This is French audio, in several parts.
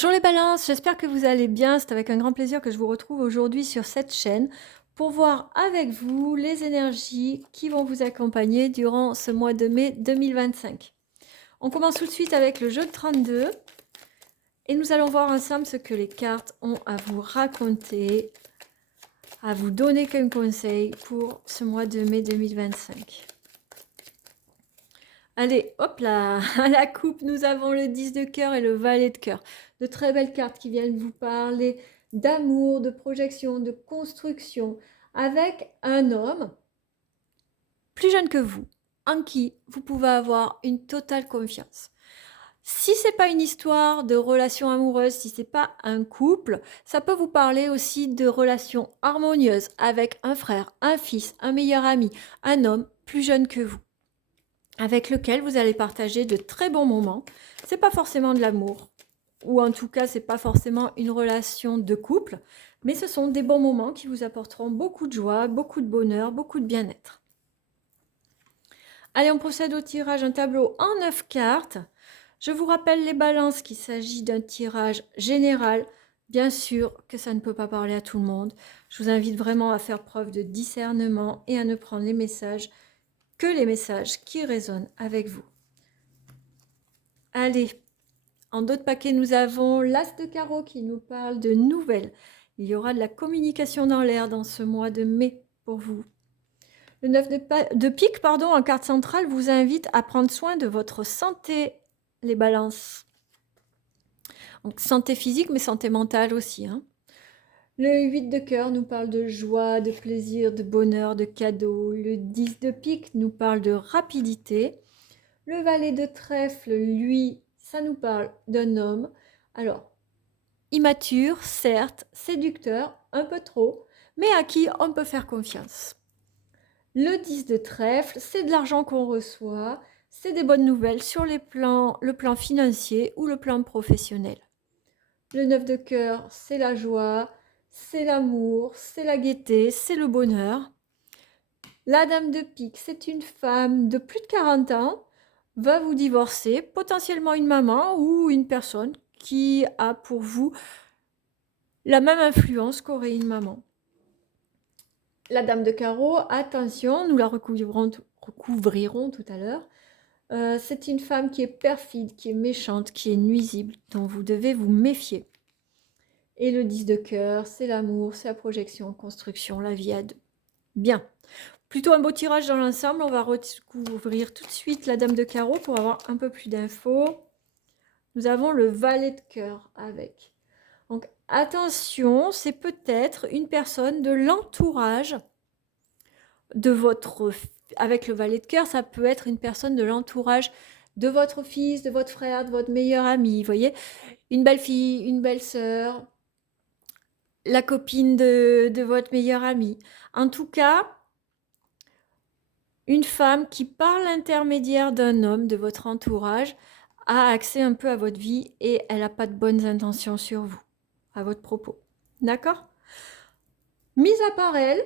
Bonjour les balances, j'espère que vous allez bien. C'est avec un grand plaisir que je vous retrouve aujourd'hui sur cette chaîne pour voir avec vous les énergies qui vont vous accompagner durant ce mois de mai 2025. On commence tout de suite avec le jeu de 32 et nous allons voir ensemble ce que les cartes ont à vous raconter, à vous donner comme conseil pour ce mois de mai 2025. Allez, hop là, à la coupe, nous avons le 10 de cœur et le valet de cœur. De très belles cartes qui viennent vous parler d'amour, de projection, de construction, avec un homme plus jeune que vous, en qui vous pouvez avoir une totale confiance. Si c'est pas une histoire de relation amoureuse, si c'est pas un couple, ça peut vous parler aussi de relations harmonieuses avec un frère, un fils, un meilleur ami, un homme plus jeune que vous, avec lequel vous allez partager de très bons moments. C'est pas forcément de l'amour, ou en tout cas, c'est pas forcément une relation de couple, mais ce sont des bons moments qui vous apporteront beaucoup de joie, beaucoup de bonheur, beaucoup de bien-être. Allez, on procède au tirage, un tableau en 9 cartes. Je vous rappelle les balances qu'il s'agit d'un tirage général. Bien sûr que ça ne peut pas parler à tout le monde. Je vous invite vraiment à faire preuve de discernement et à ne prendre les messages que les messages qui résonnent avec vous. Allez, en d'autres paquets, nous avons l'As de carreau qui nous parle de nouvelles. Il y aura de la communication dans l'air dans ce mois de mai pour vous. Le 9 de pique, en carte centrale, vous invite à prendre soin de votre santé, les balances. Donc santé physique, mais santé mentale aussi. Le 8 de cœur nous parle de joie, de plaisir, de bonheur, de cadeaux. Le 10 de pique nous parle de rapidité. Le valet de trèfle, lui, ça nous parle d'un homme. Alors, immature, certes, séducteur, un peu trop, mais à qui on peut faire confiance. Le 10 de trèfle, c'est de l'argent qu'on reçoit, c'est des bonnes nouvelles sur le plan financier ou le plan professionnel. Le 9 de cœur, c'est la joie, c'est l'amour, c'est la gaieté, c'est le bonheur. La dame de pique, c'est une femme de plus de 40 ans, va vous divorcer, potentiellement une maman ou une personne qui a pour vous la même influence qu'aurait une maman. La dame de carreau, attention, nous la recouvrirons tout à l'heure. C'est une femme qui est perfide, qui est méchante, qui est nuisible, dont vous devez vous méfier. Et le 10 de cœur, c'est l'amour, c'est la projection, construction, la vie à deux. Bien. Plutôt un beau tirage dans l'ensemble. On va recouvrir tout de suite la dame de carreau pour avoir un peu plus d'infos. Nous avons le valet de cœur avec. Donc attention, c'est peut-être une personne de l'entourage de votre... Avec le valet de cœur, ça peut être une personne de l'entourage de votre fils, de votre frère, de votre meilleur ami. Vous voyez, une belle fille, une belle sœur, la copine de votre meilleur ami. En tout cas, une femme qui, par l'intermédiaire d'un homme de votre entourage, a accès un peu à votre vie et elle n'a pas de bonnes intentions sur vous, à votre propos. D'accord ? Mis à part elle,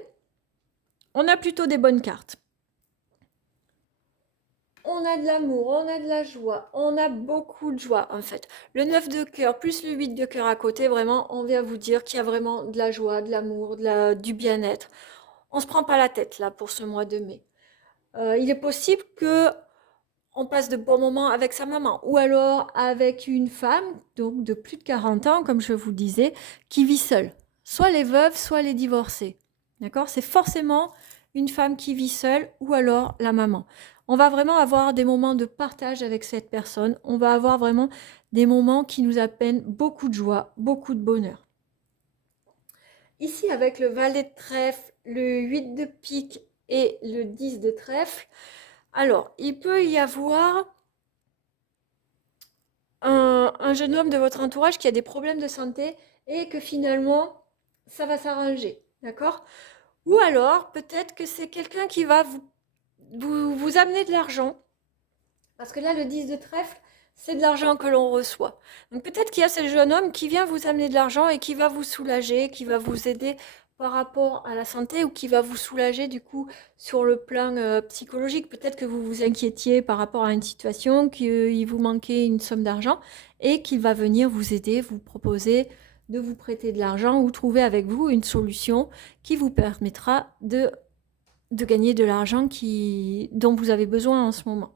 on a plutôt des bonnes cartes. On a de l'amour, on a de la joie, on a beaucoup de joie en fait. Le 9 de cœur plus le 8 de cœur à côté, vraiment, on vient vous dire qu'il y a vraiment de la joie, de l'amour, du bien-être. On ne se prend pas la tête là pour ce mois de mai. Il est possible que on passe de bons moments avec sa maman ou alors avec une femme donc de plus de 40 ans, comme je vous disais, qui vit seule. Soit les veuves, soit les divorcées. D'accord ? C'est forcément une femme qui vit seule ou alors la maman. On va vraiment avoir des moments de partage avec cette personne. On va avoir vraiment des moments qui nous appellent beaucoup de joie, beaucoup de bonheur. Ici, avec le valet de trèfle, le 8 de pique et le 10 de trèfle, alors, il peut y avoir un jeune homme de votre entourage qui a des problèmes de santé et que finalement, ça va s'arranger, d'accord ? Ou alors, peut-être que c'est quelqu'un qui va vous amener de l'argent. Parce que là, le 10 de trèfle, c'est de l'argent que l'on reçoit. Donc peut-être qu'il y a ce jeune homme qui vient vous amener de l'argent et qui va vous soulager, qui va vous aider par rapport à la santé ou qui va vous soulager du coup sur le plan psychologique. Peut-être que vous vous inquiétiez par rapport à une situation, qu'il vous manquait une somme d'argent et qu'il va venir vous aider, vous proposer de vous prêter de l'argent ou trouver avec vous une solution qui vous permettra de gagner de l'argent dont vous avez besoin en ce moment.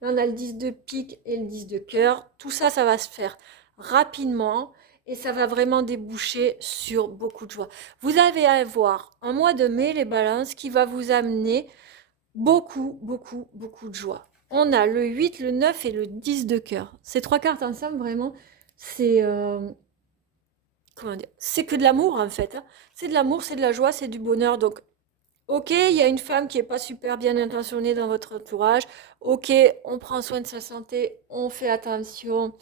Là, on a le 10 de pique et le 10 de cœur. Tout ça, ça va se faire rapidement et ça va vraiment déboucher sur beaucoup de joie. Vous allez avoir un mois de mai, les balances, qui va vous amener beaucoup, beaucoup, beaucoup de joie. On a le 8, le 9 et le 10 de cœur. Ces trois cartes ensemble, vraiment, c'est comment dire, c'est que de l'amour en fait, hein. C'est de l'amour, c'est de la joie, c'est du bonheur. Donc, ok, il y a une femme qui n'est pas super bien intentionnée dans votre entourage. Ok, on prend soin de sa santé, on fait attention,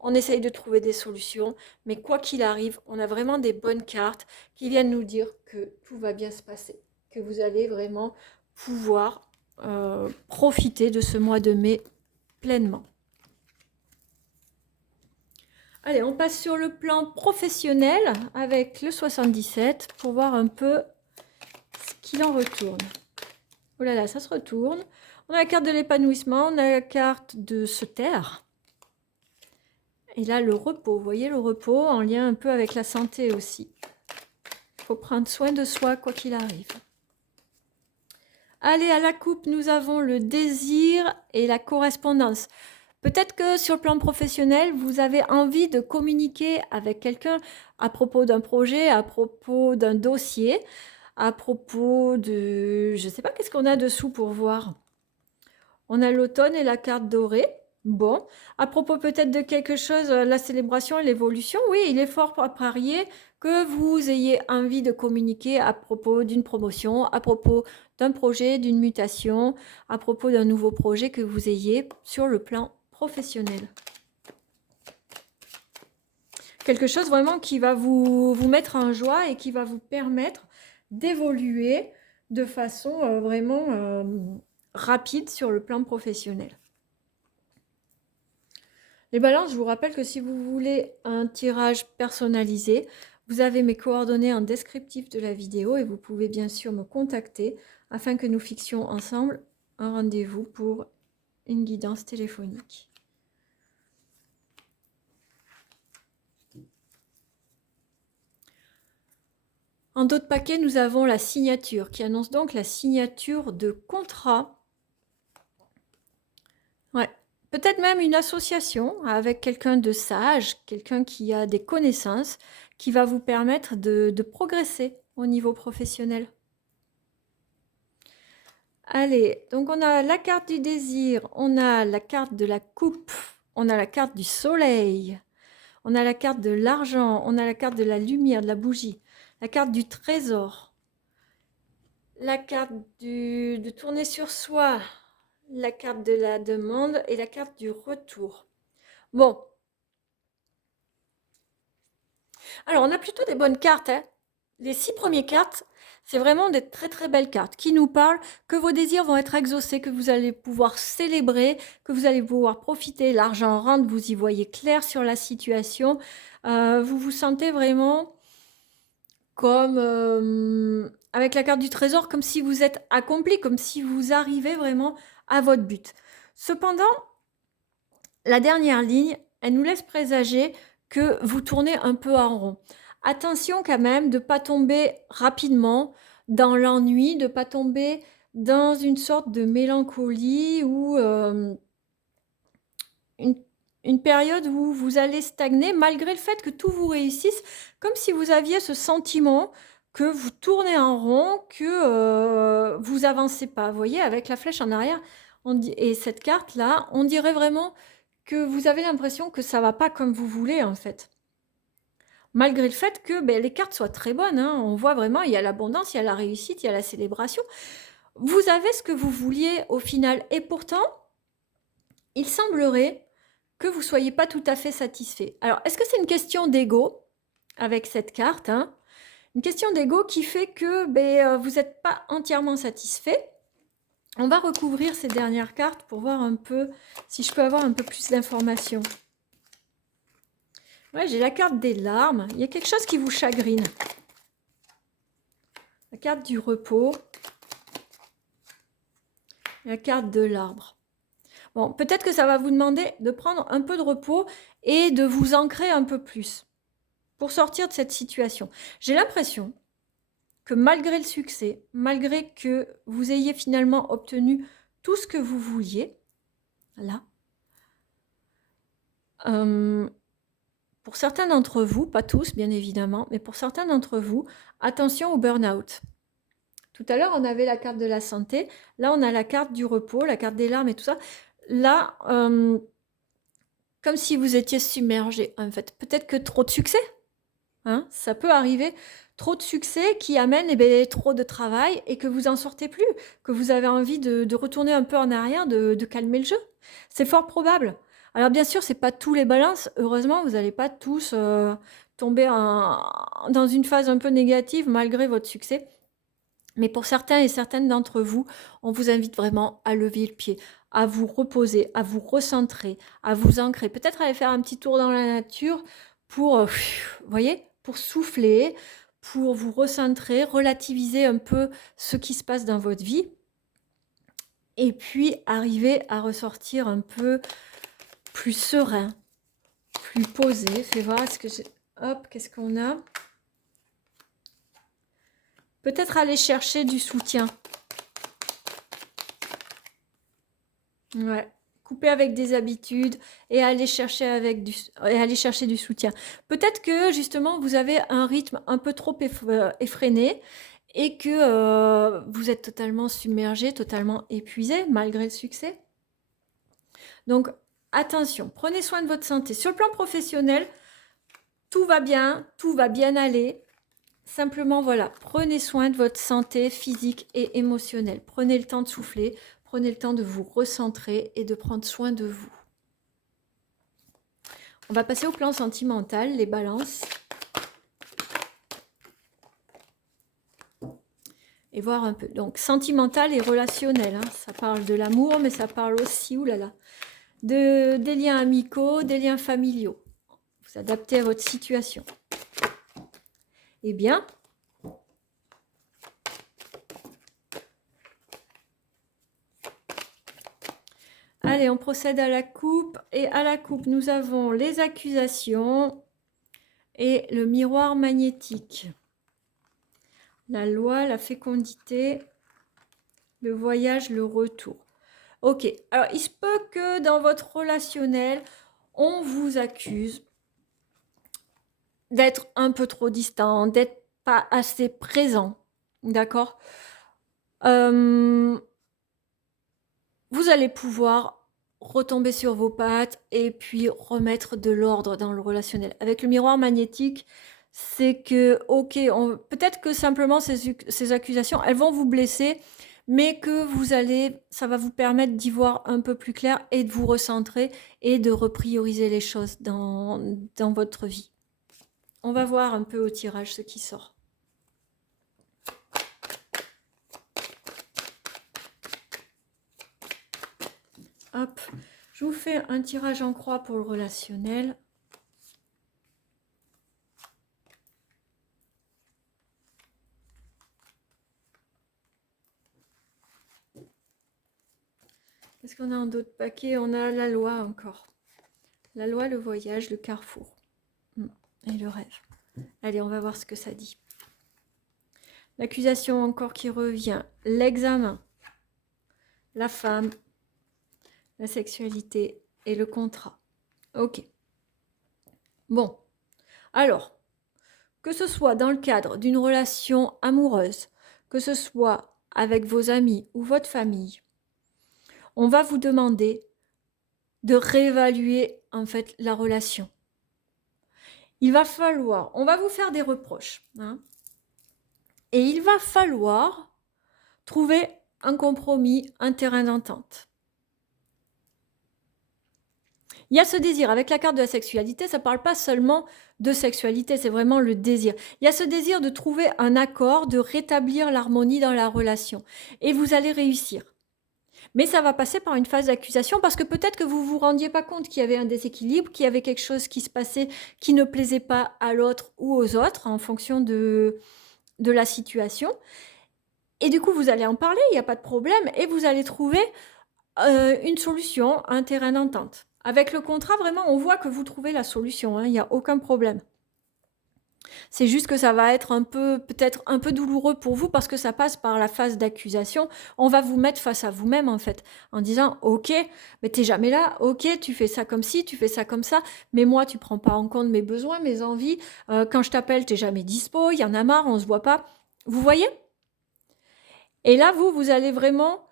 on essaye de trouver des solutions. Mais quoi qu'il arrive, on a vraiment des bonnes cartes qui viennent nous dire que tout va bien se passer, que vous allez vraiment pouvoir profiter de ce mois de mai pleinement. Allez, on passe sur le plan professionnel avec le 77 pour voir un peu ce qu'il en retourne. Oh là là, ça se retourne. On a la carte de l'épanouissement, on a la carte de se taire. Et là, le repos. Vous voyez, le repos en lien un peu avec la santé aussi. Il faut prendre soin de soi quoi qu'il arrive. Allez, à la coupe, nous avons le désir et la correspondance. Peut-être que sur le plan professionnel, vous avez envie de communiquer avec quelqu'un à propos d'un projet, à propos d'un dossier, à propos de... Je ne sais pas, qu'est-ce qu'on a dessous pour voir? On a l'automne et la carte dorée. Bon, à propos peut-être de quelque chose, la célébration et l'évolution, oui, il est fort à parier que vous ayez envie de communiquer à propos d'une promotion, à propos d'un projet, d'une mutation, à propos d'un nouveau projet que vous ayez sur le plan professionnel. Quelque chose vraiment qui va vous mettre en joie et qui va vous permettre d'évoluer de façon vraiment rapide sur le plan professionnel. Les balances, je vous rappelle que si vous voulez un tirage personnalisé, vous avez mes coordonnées en descriptif de la vidéo et vous pouvez bien sûr me contacter afin que nous fixions ensemble un rendez-vous pour une guidance téléphonique. En d'autres paquets, nous avons la signature qui annonce donc la signature de contrat. Ouais. Peut-être même une association avec quelqu'un de sage, quelqu'un qui a des connaissances, qui va vous permettre de progresser au niveau professionnel. Allez, donc on a la carte du désir, on a la carte de la coupe, on a la carte du soleil, on a la carte de l'argent, on a la carte de la lumière, de la bougie, la carte du trésor, la carte de tourner sur soi, la carte de la demande et la carte du retour. Bon. Alors, on a plutôt des bonnes cartes, hein. Les 6 premières cartes, c'est vraiment des très très belles cartes qui nous parlent que vos désirs vont être exaucés, que vous allez pouvoir célébrer, que vous allez pouvoir profiter, l'argent rentre, vous y voyez clair sur la situation. Vous vous sentez vraiment comme, avec la carte du trésor, comme si vous êtes accompli, comme si vous arrivez vraiment à votre but. Cependant, la dernière ligne, elle nous laisse présager que vous tournez un peu en rond. Attention quand même de ne pas tomber rapidement dans l'ennui, de ne pas tomber dans une sorte de mélancolie ou une période où vous allez stagner malgré le fait que tout vous réussisse, comme si vous aviez ce sentiment que vous tournez en rond, que vous avancez pas. Vous voyez, avec la flèche en arrière et cette carte-là, on dirait vraiment que vous avez l'impression que ça va pas comme vous voulez en fait. Malgré le fait que les cartes soient très bonnes, hein, on voit vraiment, il y a l'abondance, il y a la réussite, il y a la célébration. Vous avez ce que vous vouliez au final et pourtant, il semblerait que vous ne soyez pas tout à fait satisfait. Alors, est-ce que c'est une question d'ego avec cette carte, hein? Une question d'ego qui fait que vous n'êtes pas entièrement satisfait. On va recouvrir ces dernières cartes pour voir un peu si je peux avoir un peu plus d'informations. Ouais, j'ai la carte des larmes. Il y a quelque chose qui vous chagrine. la carte du repos, la carte de l'arbre. Bon, peut-être que ça va vous demander de prendre un peu de repos et de vous ancrer un peu plus pour sortir de cette situation. J'ai l'impression que malgré le succès, malgré que vous ayez finalement obtenu tout ce que vous vouliez, là, pour certains d'entre vous, pas tous bien évidemment, mais pour certains d'entre vous, attention au burn-out. Tout à l'heure, on avait la carte de la santé, là on a la carte du repos, la carte des larmes et tout ça. Là, comme si vous étiez submergé en fait. Peut-être que trop de succès, hein, ça peut arriver. Trop de succès qui amène trop de travail et que vous en sortez plus, que vous avez envie de retourner un peu en arrière, de calmer le jeu. C'est fort probable. Alors bien sûr, c'est pas tous les balances. Heureusement, vous n'allez pas tous tomber dans une phase un peu négative malgré votre succès. Mais pour certains et certaines d'entre vous, on vous invite vraiment à lever le pied, à vous reposer, à vous recentrer, à vous ancrer. Peut-être aller faire un petit tour dans la nature pour, voyez, pour souffler, pour vous recentrer, relativiser un peu ce qui se passe dans votre vie. Et puis arriver à ressortir un peu plus serein, plus posé. Fais voir ce que j'ai. Hop, qu'est-ce qu'on a? Peut-être aller chercher du soutien. Ouais. Couper avec des habitudes et aller chercher du soutien. Peut-être que justement vous avez un rythme un peu trop effréné et que vous êtes totalement submergé, totalement épuisé malgré le succès. Donc attention, prenez soin de votre santé. Sur le plan professionnel, tout va bien aller. Simplement, voilà, prenez soin de votre santé physique et émotionnelle. Prenez le temps de souffler, prenez le temps de vous recentrer et de prendre soin de vous. On va passer au plan sentimental, les balances. Et voir un peu. Donc, sentimental et relationnel. Hein. Ça parle de l'amour, mais ça parle aussi, oulala, des liens amicaux, des liens familiaux. Vous adaptez à votre situation. Eh bien, allez, on procède à la coupe. Et à la coupe, nous avons les accusations et le miroir magnétique. La loi, la fécondité, le voyage, le retour. Ok, alors il se peut que dans votre relationnel, on vous accuse d'être un peu trop distant, d'être pas assez présent, d'accord? Vous allez pouvoir retomber sur vos pattes et puis remettre de l'ordre dans le relationnel. Avec le miroir magnétique, c'est que, ok, peut-être que simplement ces accusations, elles vont vous blesser, mais que ça va vous permettre d'y voir un peu plus clair et de vous recentrer et de reprioriser les choses dans votre vie. On va voir un peu au tirage ce qui sort. Hop, je vous fais un tirage en croix pour le relationnel. Qu'est-ce qu'on a en d'autres paquets? On a la loi encore. La loi, le voyage, le carrefour. Et le rêve. Allez, on va voir ce que ça dit. L'accusation encore qui revient. L'examen. La femme. La sexualité et le contrat. Ok. Bon. Alors, que ce soit dans le cadre d'une relation amoureuse, que ce soit avec vos amis ou votre famille, on va vous demander de réévaluer en fait la relation. Il va falloir, on va vous faire des reproches, hein, et il va falloir trouver un compromis, un terrain d'entente. Il y a ce désir, avec la carte de la sexualité, ça ne parle pas seulement de sexualité, c'est vraiment le désir. Il y a ce désir de trouver un accord, de rétablir l'harmonie dans la relation. Et vous allez réussir. Mais ça va passer par une phase d'accusation parce que peut-être que vous ne vous rendiez pas compte qu'il y avait un déséquilibre, qu'il y avait quelque chose qui se passait qui ne plaisait pas à l'autre ou aux autres en fonction de de la situation. Et du coup, vous allez en parler, il n'y a pas de problème, et vous allez trouver une solution, un terrain d'entente. Avec le contrat, vraiment, on voit que vous trouvez la solution, hein, il n'y a aucun problème. C'est juste que ça va être peut-être un peu douloureux pour vous parce que ça passe par la phase d'accusation. On va vous mettre face à vous-même, en fait, en disant, OK, mais t'es jamais là, OK, tu fais ça comme ci, tu fais ça comme ça, mais moi, tu prends pas en compte mes besoins, mes envies. Quand je t'appelle, t'es jamais dispo, il y en a marre, on se voit pas. Vous voyez? Et là, vous allez vraiment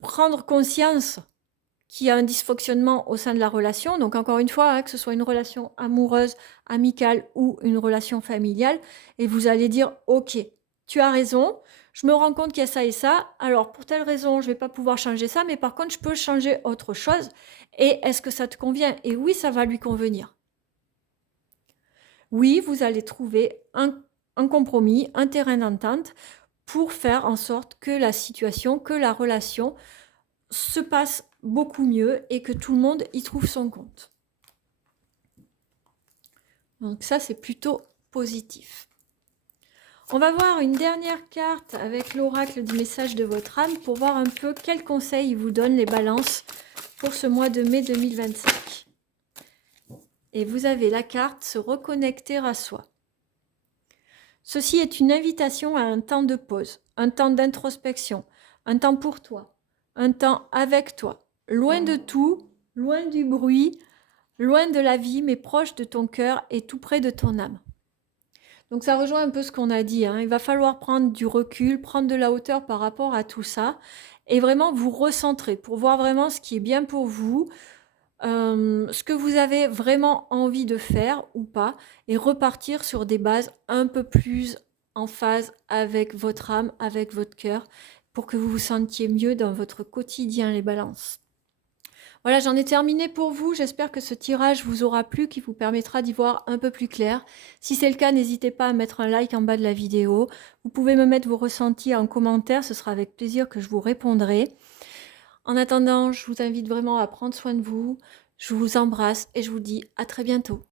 prendre conscience qu'il y a un dysfonctionnement au sein de la relation. Donc encore une fois, hein, que ce soit une relation amoureuse, amicale ou une relation familiale, et vous allez dire, OK, tu as raison, je me rends compte qu'il y a ça et ça, alors pour telle raison, je ne vais pas pouvoir changer ça, mais par contre, je peux changer autre chose, et est-ce que ça te convient? Et oui, ça va lui convenir. Oui, vous allez trouver un compromis, un terrain d'entente pour faire en sorte que la situation, que la relation se passe beaucoup mieux et que tout le monde y trouve son compte. Donc ça, c'est plutôt positif. On va voir une dernière carte avec l'oracle du message de votre âme pour voir un peu quels conseils vous donnent les balances pour ce mois de mai 2025. Et vous avez la carte se reconnecter à soi. Ceci est une invitation à un temps de pause, un temps d'introspection, un temps pour toi, un temps avec toi, loin de tout, loin du bruit, loin de la vie, mais proche de ton cœur et tout près de ton âme. Donc ça rejoint un peu ce qu'on a dit, hein. Il va falloir prendre du recul, prendre de la hauteur par rapport à tout ça et vraiment vous recentrer pour voir vraiment ce qui est bien pour vous, ce que vous avez vraiment envie de faire ou pas et repartir sur des bases un peu plus en phase avec votre âme, avec votre cœur pour que vous vous sentiez mieux dans votre quotidien, les balances. Voilà, j'en ai terminé pour vous. J'espère que ce tirage vous aura plu, qui vous permettra d'y voir un peu plus clair. Si c'est le cas, n'hésitez pas à mettre un like en bas de la vidéo. Vous pouvez me mettre vos ressentis en commentaire, ce sera avec plaisir que je vous répondrai. En attendant, je vous invite vraiment à prendre soin de vous. Je vous embrasse et je vous dis à très bientôt.